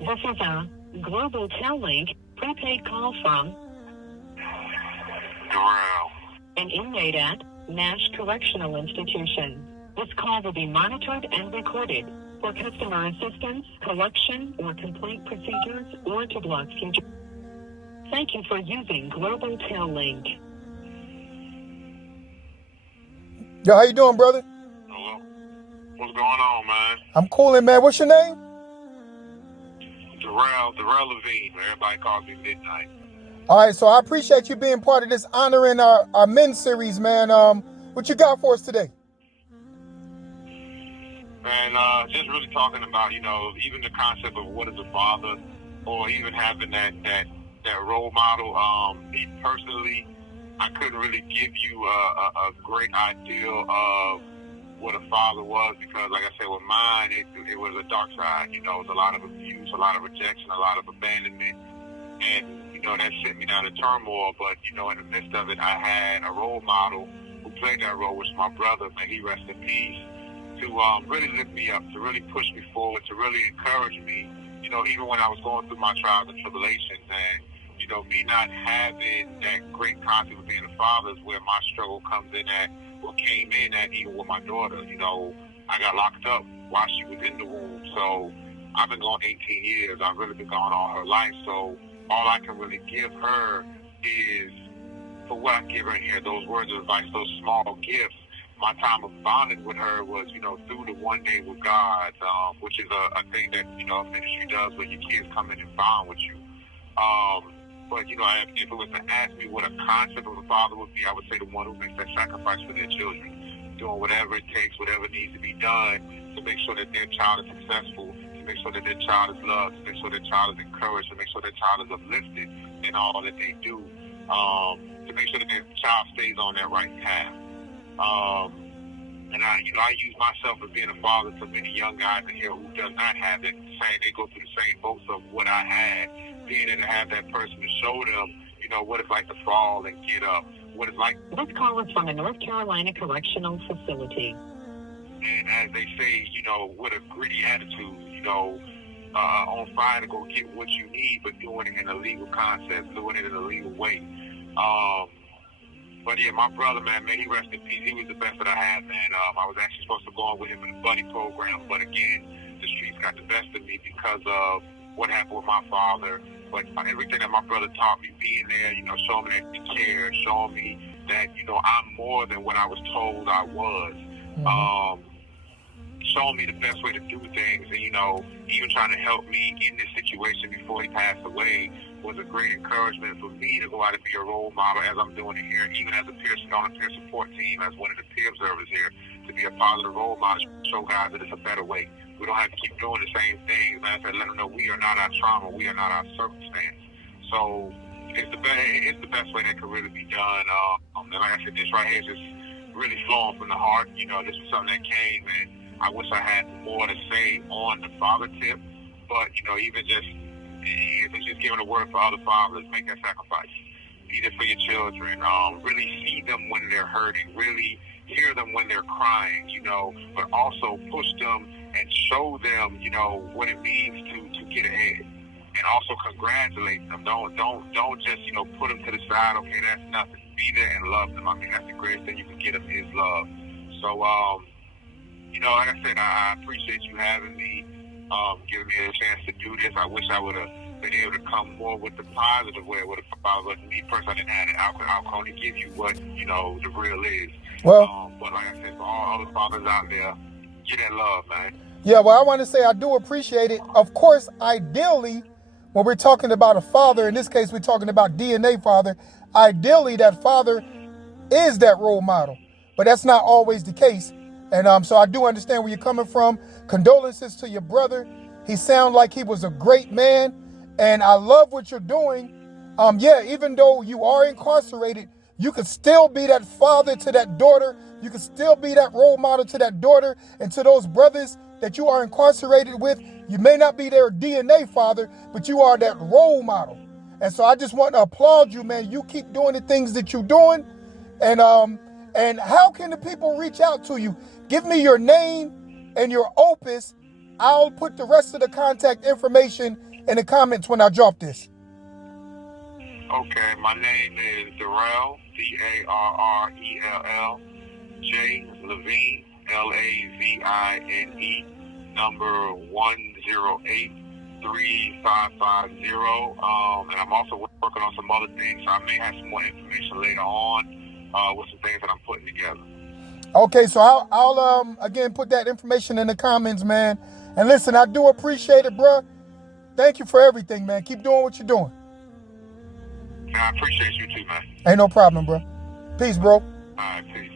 This is a global tel-link prepaid call from Darrell. an inmate at Nash Correctional Institution. This call will be monitored and recorded for customer assistance, collection, or complaint procedures, or to block future. Thank you for using Global Tel-Link. Yo, how you doing, brother? Hello. What's going on, man? I'm coolin', man. What's your name? Darrell Lavine. Everybody calls me Midnight. All right, so I appreciate you being part of this honoring our men series, man. What you got for us today? And just really talking about, even the concept of what is a father, or even having that role model. Me personally, I couldn't really give you a great idea of what a father was, because, like I said, with mine, it was a dark side. It was a lot of abuse, a lot of rejection, a lot of abandonment, and that sent me down to turmoil. But in the midst of it, I had a role model who played that role, which was my brother. May he rest in peace. To really lift me up, to really push me forward, to really encourage me. Even when I was going through my trials and tribulations, and me not having that great concept of being a father is where my struggle comes in at, or came in at, even with my daughter. I got locked up while she was in the womb. So I've been gone 18 years. I've really been gone all her life. So all I can really give her is, for what I give her here, those words of advice, those small gifts. My time of bonding with her was, through the One Day with God, which is a thing that, ministry does, where your kids come in and bond with you. But, if it was to ask me what a concept of a father would be, I would say the one who makes that sacrifice for their children, doing whatever it takes, whatever needs to be done to make sure that their child is successful, to make sure that their child is loved, to make sure their child is encouraged, to make sure their child is uplifted in all that they do, to make sure that their child stays on that right path. And I use myself as being a father to many young guys in here who does not have that same, they go through the same boats of what I had, being able to have that person to show them, what it's like to fall and get up, what it's like. This call is from a North Carolina correctional facility. And as they say, with a gritty attitude, on fire to go get what you need, but doing it in a legal concept, doing it in a legal way. But yeah, my brother, man, may he rest in peace. He was the best that I had, man. I was actually supposed to go on with him in a buddy program, but again, the streets got the best of me because of what happened with my father. But everything that my brother taught me, being there, showing me that he cared, showing me that, I'm more than what I was told I was. Showing me the best way to do things, and even trying to help me in this situation before he passed away was a great encouragement for me to go out and be a role model, as I'm doing it here, even as a peer on a peer support team, as one of the peer observers here, to be a positive role model, show guys that it's a better way. We don't have to keep doing the same things. Man, I said, let them know we are not our trauma, we are not our circumstance. So it's the best way that could really be done. And like I said, this right here is just really flowing from the heart. This was something that came, and I wish I had more to say on the father tip, but even just if it's just giving a word for other fathers, make that sacrifice. Be there for your children. Really see them when they're hurting. Really hear them when they're crying. But also push them and show them, what it means to get ahead. And also congratulate them. Don't just put them to the side. Okay, that's nothing. Be there and love them. I mean, that's the greatest thing you can get them is love. So like I said, I appreciate you having me, giving me a chance to do this. I wish I would have been able to come more with the positive way. But me personally, I didn't have it. I'll only give you what, the real is. Well, but like I said, for all the fathers out there, get that love, man. Yeah, well, I want to say I do appreciate it. Of course, ideally, when we're talking about a father, in this case, we're talking about DNA father, ideally, that father is that role model. But that's not always the case. And so I do understand where you're coming from. Condolences to your brother. He sounded like he was a great man. And I love what you're doing. Yeah, even though you are incarcerated, you could still be that father to that daughter. You could still be that role model to that daughter and to those brothers that you are incarcerated with. You may not be their DNA father, but you are that role model. And so I just want to applaud you, man. You keep doing the things that you're doing. And how can the people reach out to you? Give me your name and your opus. I'll put the rest of the contact information in the comments when I drop this. Okay, my name is Darrell, Darrell J, Lavine, Lavine, number 1083550. And I'm also working on some other things, so I may have some more information later on with some things that I'm putting together. Okay, so I'll again put that information in the comments, man. And listen, I do appreciate it, bro. Thank you for everything, man. Keep doing what you're doing. I appreciate you too, man. Ain't no problem, bro. Peace, bro. All right, peace.